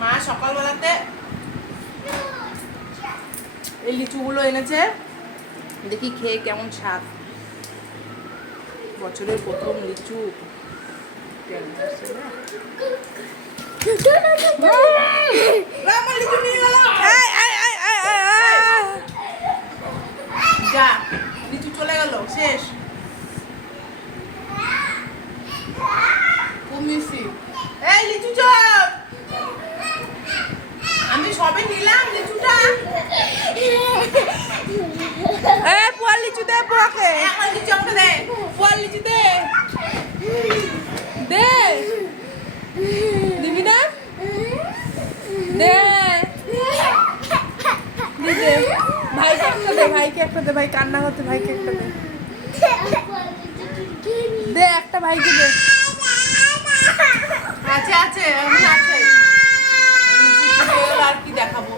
মা সকালবেলাতে এই লিচুগুলো এনেছে, দেখি খেয়ে কেমন স্বাদ। বছরের প্রথম লিচু। যা, লিচু চলে গেল, শেষ। এই লিচু চপ, আমি সবে নিলাম লিচুটা। পোয়া লিচু দে, পোয়াকে এখন লিচু আমাকে দে, পোয়া লিচু দে, দে, দিবি না? দে, দে, ভাইকে একটা দে, ভাইকে একটা দে, ভাই কান্না করতে, ভাইকে একটা দে, দে একটা ভাইকে দে। আছে আছে, এখন আছে। আর কি দেখাবো?